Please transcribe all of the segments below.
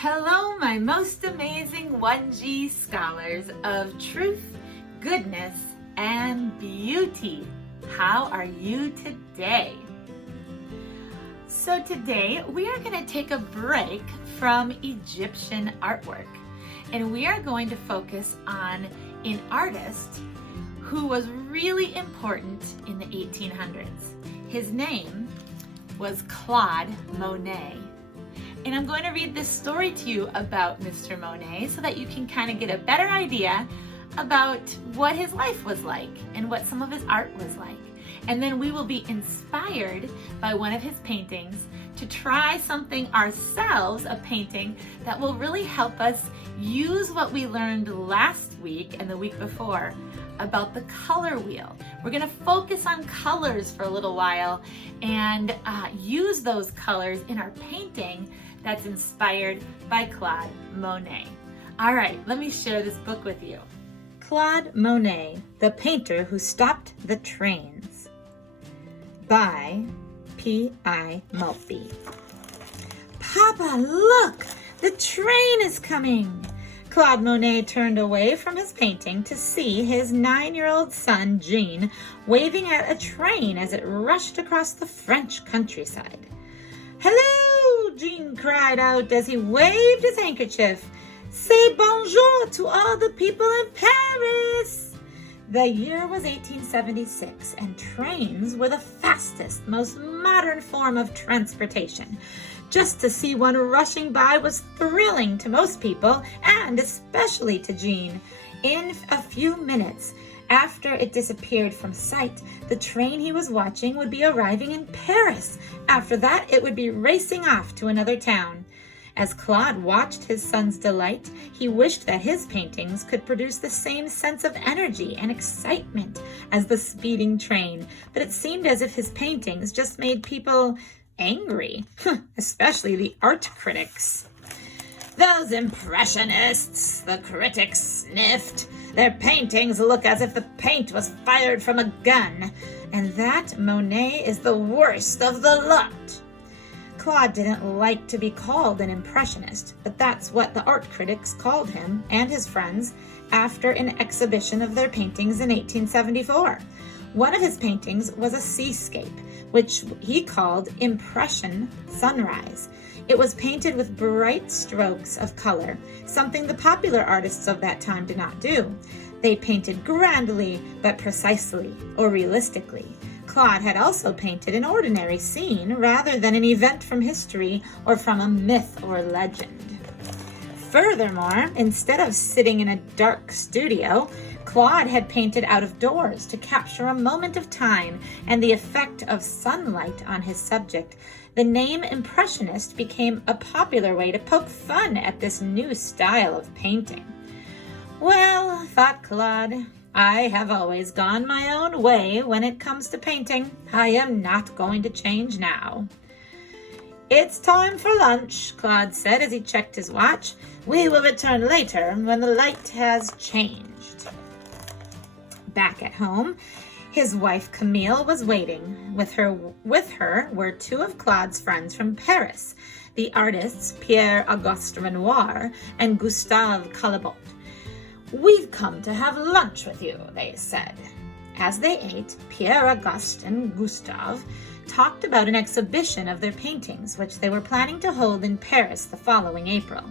Hello, my most amazing 1G scholars of truth, goodness, and beauty. How are you today? So today we are going to take a break from Egyptian artwork, and we are going to focus on an artist who was really important in the 1800s. His name was Claude Monet. And I'm going to read this story to you about Mr. Monet so that you can kind of get a better idea about what his life was like and what some of his art was like. And then we will be inspired by one of his paintings to try something ourselves, a painting that will really help us use what we learned last week and the week before about the color wheel. We're going to focus on colors for a little while and use those colors in our painting that's inspired by Claude Monet. All right, let me share this book with you. Claude Monet, the Painter Who Stopped the Trains, by P.I. Maltby. Papa, look! The train is coming! Claude Monet turned away from his painting to see his 9-year-old son, Jean, waving at a train as it rushed across the French countryside. "Hello!" Jean cried out as he waved his handkerchief. "Say bonjour to all the people in Paris!" The year was 1876, and trains were the fastest, most modern form of transportation. Just to see one rushing by was thrilling to most people, and especially to Jean. In a few minutes, after it disappeared from sight, the train he was watching would be arriving in Paris. After that, it would be racing off to another town. As Claude watched his son's delight, he wished that his paintings could produce the same sense of energy and excitement as the speeding train, but it seemed as if his paintings just made people angry, especially the art critics. "Those Impressionists," the critics sniffed. "Their paintings look as if the paint was fired from a gun, and that Monet is the worst of the lot." Claude didn't like to be called an Impressionist, but that's what the art critics called him and his friends after an exhibition of their paintings in 1874. One of his paintings was a seascape, which he called Impression Sunrise. It was painted with bright strokes of color, something the popular artists of that time did not do. They painted grandly, but precisely or realistically. Claude had also painted an ordinary scene rather than an event from history or from a myth or legend. Furthermore, instead of sitting in a dark studio, Claude had painted out of doors to capture a moment of time and the effect of sunlight on his subject. The name Impressionist became a popular way to poke fun at this new style of painting. "Well," thought Claude, "I have always gone my own way when it comes to painting. I am not going to change now." "It's time for lunch," Claude said as he checked his watch. "We will return later when the light has changed." Back at home, his wife Camille was waiting. With her were two of Claude's friends from Paris, the artists Pierre-Auguste Renoir and Gustave Caillebotte. "We've come to have lunch with you," they said. As they ate, Pierre-Auguste and Gustave talked about an exhibition of their paintings, which they were planning to hold in Paris the following April.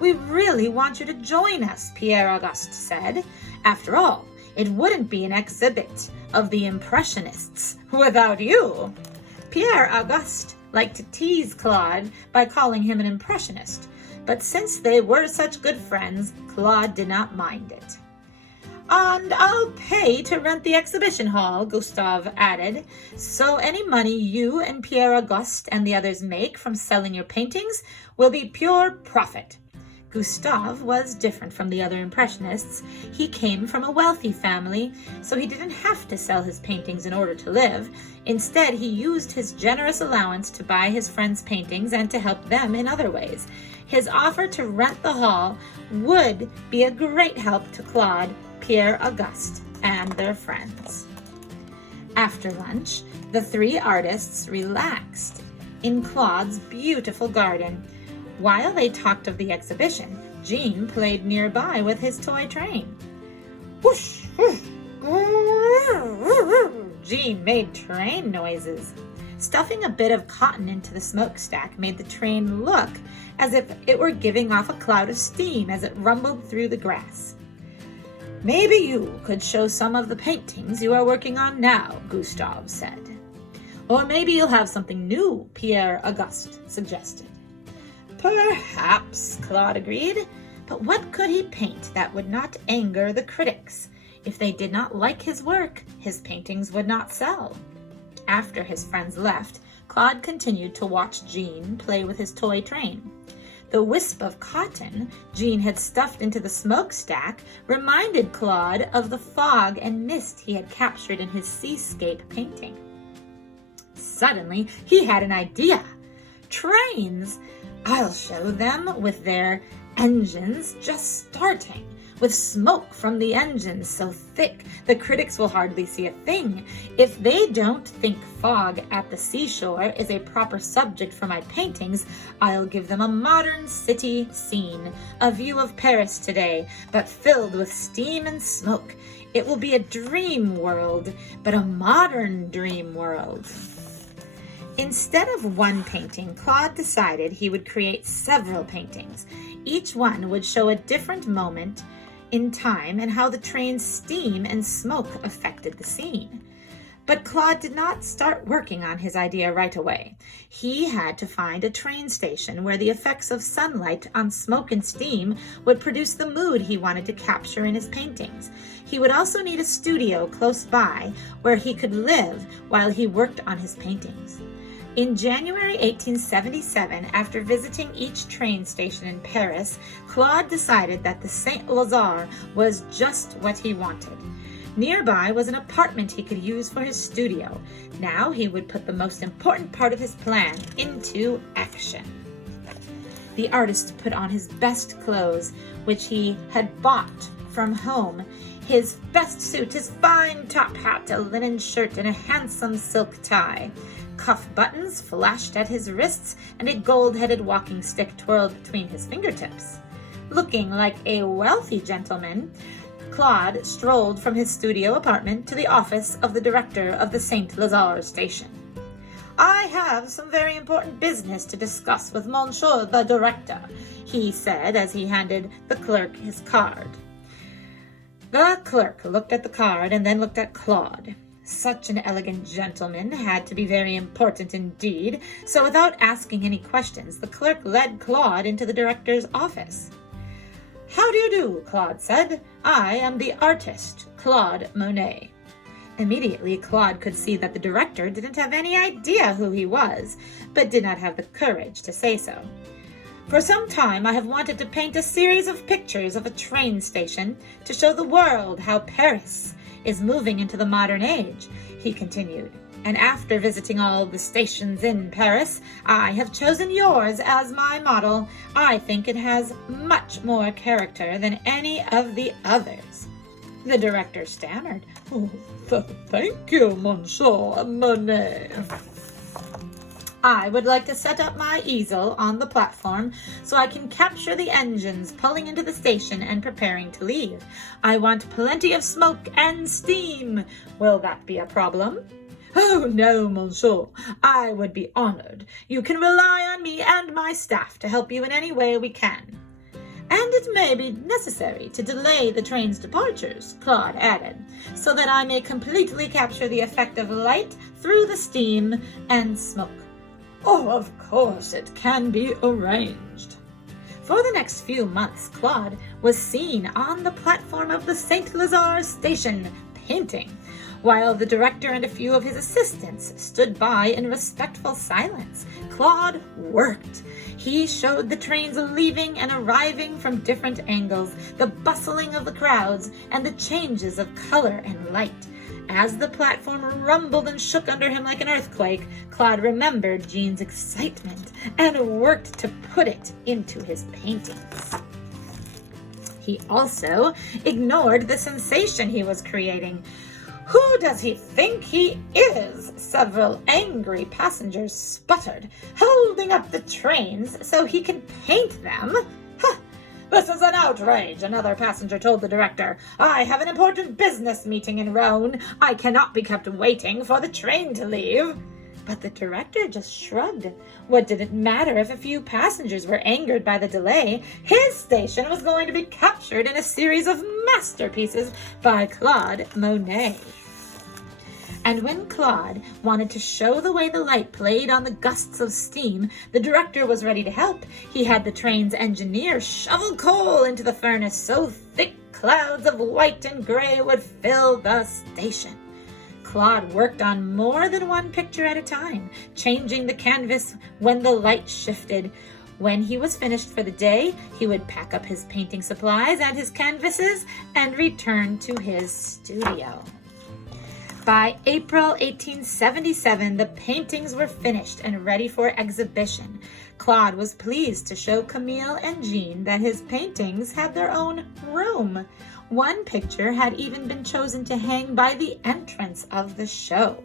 "We really want you to join us," Pierre-Auguste said. "After all, it wouldn't be an exhibit of the Impressionists without you." Pierre-Auguste liked to tease Claude by calling him an Impressionist, but since they were such good friends, Claude did not mind it. "And I'll pay to rent the exhibition hall," Gustave added, "so any money you and Pierre-Auguste and the others make from selling your paintings will be pure profit." Gustave was different from the other Impressionists. He came from a wealthy family, so he didn't have to sell his paintings in order to live. Instead, he used his generous allowance to buy his friends' paintings and to help them in other ways. His offer to rent the hall would be a great help to Claude, Pierre-Auguste, and their friends. After lunch, the three artists relaxed in Claude's beautiful garden. While they talked of the exhibition, Jean played nearby with his toy train. Whoosh! Whoosh! Jean made train noises. Stuffing a bit of cotton into the smokestack made the train look as if it were giving off a cloud of steam as it rumbled through the grass. Maybe you could show some of the paintings you are working on now, Gustave said. Or maybe you'll have something new, Pierre Auguste suggested. Perhaps, Claude agreed, but what could he paint that would not anger the critics? If they did not like his work, his paintings would not sell. After his friends left, Claude continued to watch Jean play with his toy train. The wisp of cotton Jean had stuffed into the smokestack reminded Claude of the fog and mist he had captured in his seascape painting. Suddenly, he had an idea. Trains! I'll show them with their engines just starting, with smoke from the engines so thick the critics will hardly see a thing. If they don't think fog at the seashore is a proper subject for my paintings, I'll give them a modern city scene, a view of Paris today, but filled with steam and smoke. It will be a dream world, but a modern dream world. Instead of one painting, Claude decided he would create several paintings. Each one would show a different moment in time and how the train's steam and smoke affected the scene. But Claude did not start working on his idea right away. He had to find a train station where the effects of sunlight on smoke and steam would produce the mood he wanted to capture in his paintings. He would also need a studio close by where he could live while he worked on his paintings. In January 1877, after visiting each train station in Paris, Claude decided that the Saint-Lazare was just what he wanted. Nearby was an apartment he could use for his studio. Now he would put the most important part of his plan into action. The artist put on his best clothes, which he had bought from home. His best suit, his fine top hat, a linen shirt, and a handsome silk tie. Cuff buttons flashed at his wrists, and a gold-headed walking stick twirled between his fingertips. Looking like a wealthy gentleman, Claude strolled from his studio apartment to the office of the director of the Saint-Lazare station. I have some very important business to discuss with Monsieur the Director, he said as he handed the clerk his card. The clerk looked at the card and then looked at Claude. Such an elegant gentleman had to be very important indeed, so without asking any questions, the clerk led Claude into the director's office. How do you do, Claude said. I am the artist, Claude Monet. Immediately, Claude could see that the director didn't have any idea who he was, but did not have the courage to say so. For some time, I have wanted to paint a series of pictures of a train station to show the world how Paris is moving into the modern age, he continued. And after visiting all the stations in Paris, I have chosen yours as my model. I think it has much more character than any of the others. The director stammered. Oh, thank you, Monsieur Monet. I would like to set up my easel on the platform so I can capture the engines pulling into the station and preparing to leave. I want plenty of smoke and steam. Will that be a problem? Oh, no, monsieur. I would be honored. You can rely on me and my staff to help you in any way we can. And it may be necessary to delay the train's departures, Claude added, so that I may completely capture the effect of light through the steam and smoke. Oh, of course, it can be arranged. For the next few months, Claude was seen on the platform of the Saint-Lazare station, painting, while the director and a few of his assistants stood by in respectful silence. Claude worked. He showed the trains leaving and arriving from different angles, the bustling of the crowds, and the changes of color and light. As the platform rumbled and shook under him like an earthquake, Claude remembered Jean's excitement and worked to put it into his paintings. He also ignored the sensation he was creating. "Who does he think he is?" several angry passengers sputtered, "holding up the trains so he can paint them? Huh. This is an outrage," another passenger told the director. "I have an important business meeting in Rhone. I cannot be kept waiting for the train to leave." But the director just shrugged. What did it matter if a few passengers were angered by the delay? His station was going to be captured in a series of masterpieces by Claude Monet. And when Claude wanted to show the way the light played on the gusts of steam, the director was ready to help. He had the train's engineer shovel coal into the furnace so thick clouds of white and gray would fill the station. Claude worked on more than one picture at a time, changing the canvas when the light shifted. When he was finished for the day, he would pack up his painting supplies and his canvases and return to his studio. By April 1877, the paintings were finished and ready for exhibition. Claude was pleased to show Camille and Jean that his paintings had their own room. One picture had even been chosen to hang by the entrance of the show.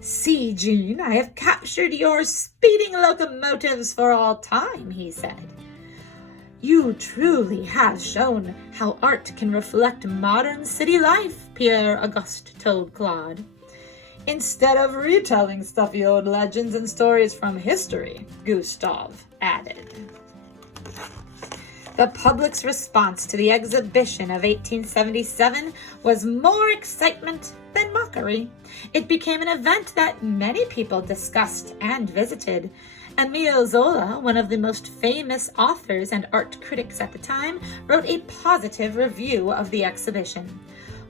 "See, Jean, I have captured your speeding locomotives for all time," he said. "You truly have shown how art can reflect modern city life," Pierre Auguste told Claude. "Instead of retelling stuffy old legends and stories from history," Gustave added. The public's response to the exhibition of 1877 was more excitement than mockery. It became an event that many people discussed and visited. Émile Zola, one of the most famous authors and art critics at the time, wrote a positive review of the exhibition.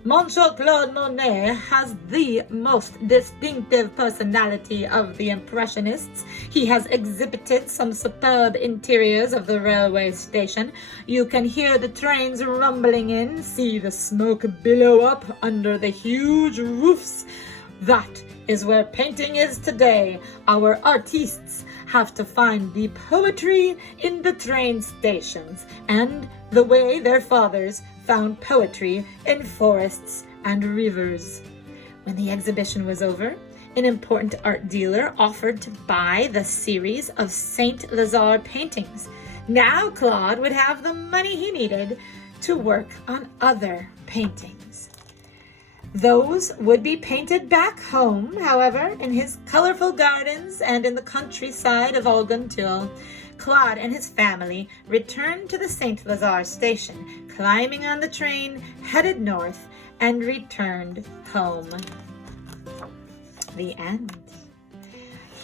"Monsieur Claude Monet has the most distinctive personality of the Impressionists. He has exhibited some superb interiors of the railway station. You can hear the trains rumbling in, see the smoke billow up under the huge roofs. That is where painting is today. Our artistes have to find the poetry in the train stations, and the way their fathers found poetry in forests and rivers." When the exhibition was over, an important art dealer offered to buy the series of Saint Lazare paintings. Now Claude would have the money he needed to work on other paintings. Those would be painted back home, however, in his colorful gardens and in the countryside of Argenteuil. Claude and his family returned to the Saint Lazare station, climbing on the train, headed north, and returned home. The end.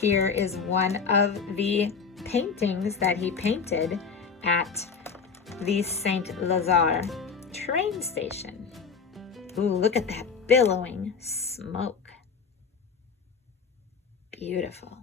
Here is one of the paintings that he painted at the Saint Lazare train station. Ooh, look at that billowing smoke. Beautiful.